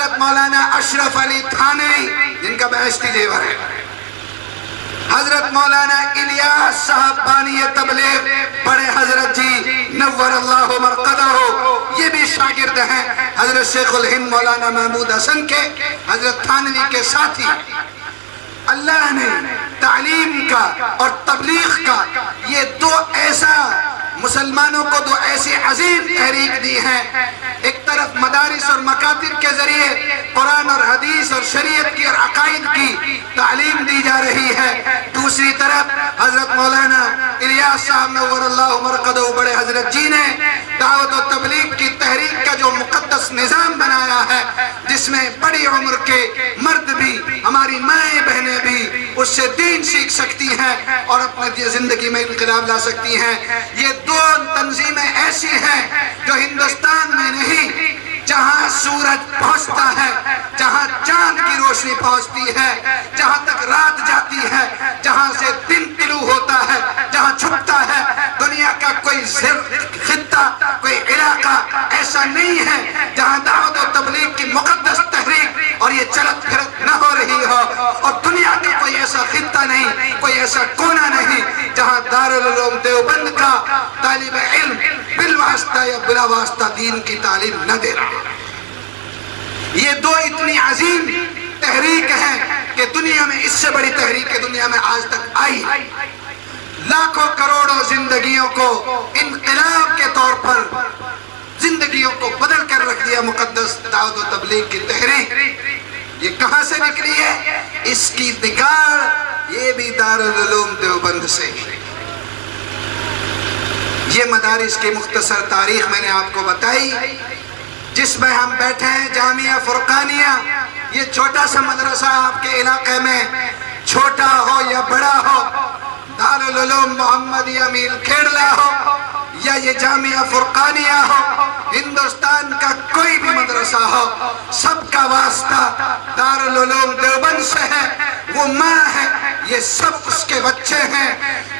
حضرت مولانا اشرف علی تھانوی جن کا بہشتی زیور ہے، حضرت مولانا الیاس صاحب بانی تبلیغ بڑے حضرت جی نور اللہ مرقدہ، یہ بھی شاگرد ہیں حضرت شیخ الہند مولانا محمود حسن کے، حضرت تھانوی کے ساتھی۔ اللہ نے تعلیم کا اور تبلیغ کا یہ دو ایسا مسلمانوں کو دو ایسی عظیم تحریک دی ہے، ایک طرف مدارس اور مکاتب کے ذریعے قرآن اور حدیث اور شریعت کی اور عقائد کی تعلیم دی جا رہی ہے، دوسری طرف حضرت مولانا الیاس صاحب نور اللہ مرقدہ بڑے حضرت جی نے دعوت و تبلیغ کی تحریک کا جو مقدس نظام بنایا ہے، جس میں بڑی عمر کے مرد بھی، ہماری مائیں بہنیں بھی اس سے دین سیکھ سکتی ہیں اور اپنی زندگی میں انقلاب لا سکتی ہیں۔ یہ دو تنظیمیں ایسی ہیں جو ہندوستان میں نہیں، جہاں سورج پہنچتا ہے، جہاں چاند کی روشنی پہنچتی ہے، جہاں تک رات جاتی ہے، جہاں سے دن طلوع ہوتا ہے، جہاں چھپتا ہے، دنیا کا کوئی خطہ، کوئی علاقہ ایسا نہیں ہے جہاں دعوت و تبلیغ کی مقدس تحریک اور یہ چلت پھرت نہ ہو رہی ہو، اور دنیا کا کوئی ایسا خطہ نہیں، کوئی ایسا کونا نہیں جہاں دارالعلوم دیوبند کا طالب علم بالواسطہ یا بلا واسطہ دین کی تعلیم نہ دے رہا۔ یہ دو اتنی عظیم تحریک ہیں کہ دنیا میں اس سے بڑی تحریک دنیا میں آج تک آئی، لاکھوں کروڑوں زندگیوں کو انقلاب کے طور پر زندگیوں کو بدل کر رکھ دیا مقدس دعوت و تبلیغ کی تحریک۔ یہ کہاں سے نکلی ہے؟ اس کی نگاہ یہ بھی دارالعلوم دیوبند سے ہی۔ یہ مدارس کی مختصر تاریخ میں نے آپ کو بتائی، جس میں ہم بیٹھے ہیں جامعہ فرقانیہ، یہ چھوٹا سا مدرسہ آپ کے علاقے میں چھوٹا ہو یا بڑا ہو، دارالعلوم محمدی امیر کھیڑلا ہو یا یہ جامعہ فرقانیہ ہو، ہندوستان کا کوئی بھی مدرسہ ہو، سب کا واسطہ دارالعلوم دیوبند سے ہے، وہ ماں ہے، یہ سب اس کے بچے ہیں۔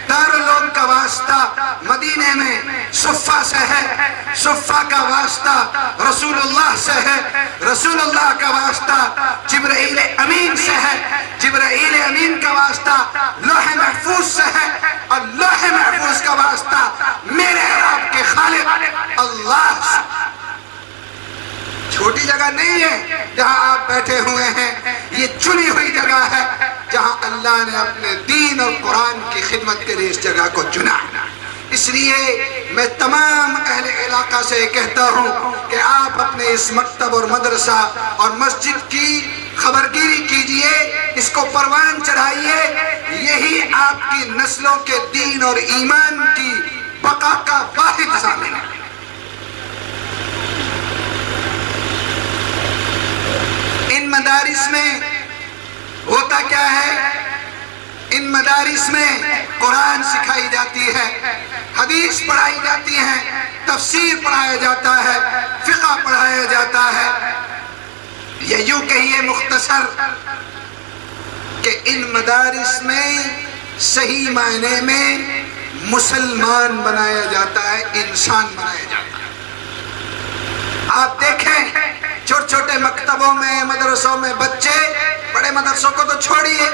دارالعلوم کا واسطہ مدینے میں صفہ سے ہے، صفہ کا واسطہ رسول اللہ سے ہے، رسول اللہ کا واسطہ جبرائیل امین سے ہے، جبرائیل امین کا واسطہ لوح محفوظ سے ہے، اور لوح محفوظ کا واسطہ میرے اور آپ کے خالق اللہ سے۔ چھوٹی جگہ نہیں ہے جہاں آپ بیٹھے ہوئے ہیں، یہ چنی ہوئی جگہ ہے جہاں اللہ نے اپنے دین اور قرآن کی خدمت کے لیے اس جگہ کو چنا۔ اس لیے میں تمام اہل علاقہ سے کہتا ہوں کہ آپ اپنے اس مکتب اور مدرسہ اور مسجد کی خبرگیری کیجئے، اس کو پروان چڑھائیے، یہی آپ کی نسلوں کے دین اور ایمان کی بقا کا واحد ضامن ہے۔ ان مدارس میں ہوتا کیا ہے؟ ان مدارس میں قرآن سکھائی جاتی ہے، حدیث پڑھائی جاتی ہے، تفسیر پڑھایا جاتا ہے، فقہ پڑھایا جاتا ہے۔ یہ یوں کہیے مختصر کہ ان مدارس میں صحیح معنی میں مسلمان بنایا جاتا ہے، انسان بنایا جاتا ہے۔ آپ دیکھیں چھوٹے چھوٹے مکتبوں میں، مدرسوں میں بچے، بڑے مدرسوں کو تو چھوڑیے،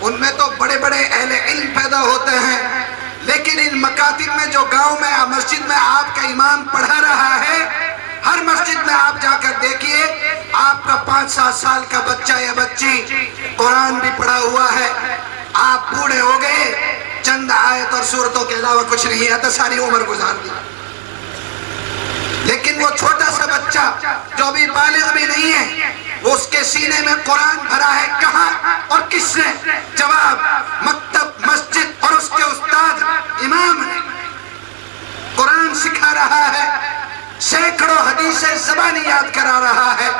ان میں تو بڑے بڑے اہل علم پیدا ہوتے ہیں، لیکن ان مکاتب میں جو گاؤں میں مسجد میں آپ کا امام پڑھا رہا ہے، ہر مسجد میں آپ جا کر دیکھیے، آپ کا 5-7 سال کا بچہ یا بچی قرآن بھی پڑھا ہوا ہے۔ آپ بوڑھے ہو گئے، چند آیت اور سورتوں کے علاوہ کچھ نہیں آتا، ساری عمر گزار دی، لیکن وہ چھوٹا سا بچہ جو ابھی بالغ بھی نہیں ہے، وہ اس کے سینے میں قرآن بھرا ہے، کہاں اور کس نے؟ جواب، مکتب، مسجد اور اس کے استاد امام نے قرآن سکھا رہا ہے، سینکڑوں حدیثیں زبانی یاد کرا رہا ہے،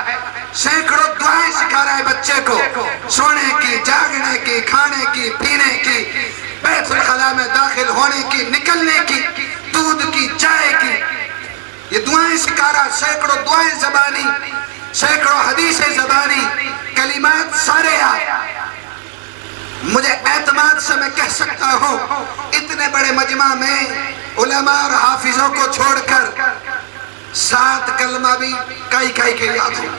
سینکڑوں دعائیں سکھا رہا ہے بچے کو، سونے کی، جاگنے کی، کھانے کی، پینے کی، بیت الخلاء میں داخل ہونے کی، نکلنے کی، دودھ کی، چائے کی، یہ دعائیں سکھا رہا، سینکڑوں دعائیں زبانی، سینکڑوں حدیثیں زبانی، کلمات سارے یاد۔ مجھے اعتماد سے میں کہہ سکتا ہوں اتنے بڑے مجمع میں علماء اور حافظوں کو چھوڑ کر 7 کلمہ بھی کائی کے یاد ہوں،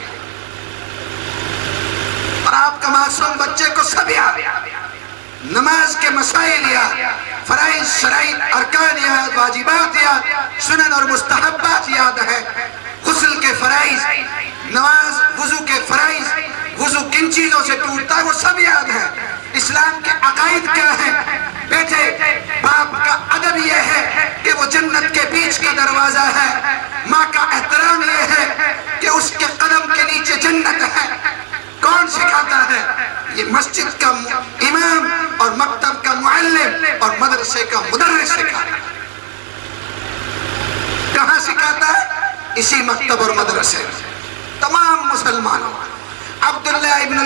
اور آپ کا معصوم بچے کو سب یاد، نماز کے مسائل یاد، فرائض شرائط ارکان یاد، واجبات یاد، سنن اور مستحبات یاد ہے، غسل کے فرائض، نماز وضو کے فرائض، وضو کن چیزوں سے ٹوٹتا ہے وہ سب یاد ہے، اسلام کے عقائد کیا ہیں۔ بیٹے باپ کا ادب یہ ہے کہ وہ جنت کے بیچ کا دروازہ ہے، ماں کا احترام یہ ہے کہ اس کے قدم کے نیچے جنت ہے۔ کون سکھاتا ہے؟ یہ مسجد کا امام اور مکتب کا معلم اور مدرسے کا مدرس سکھاتا ہے۔ کہاں سکھاتا ہے؟ اسی مکتب اور مدرسے۔ تمام مسلمانوں عبداللہ ابن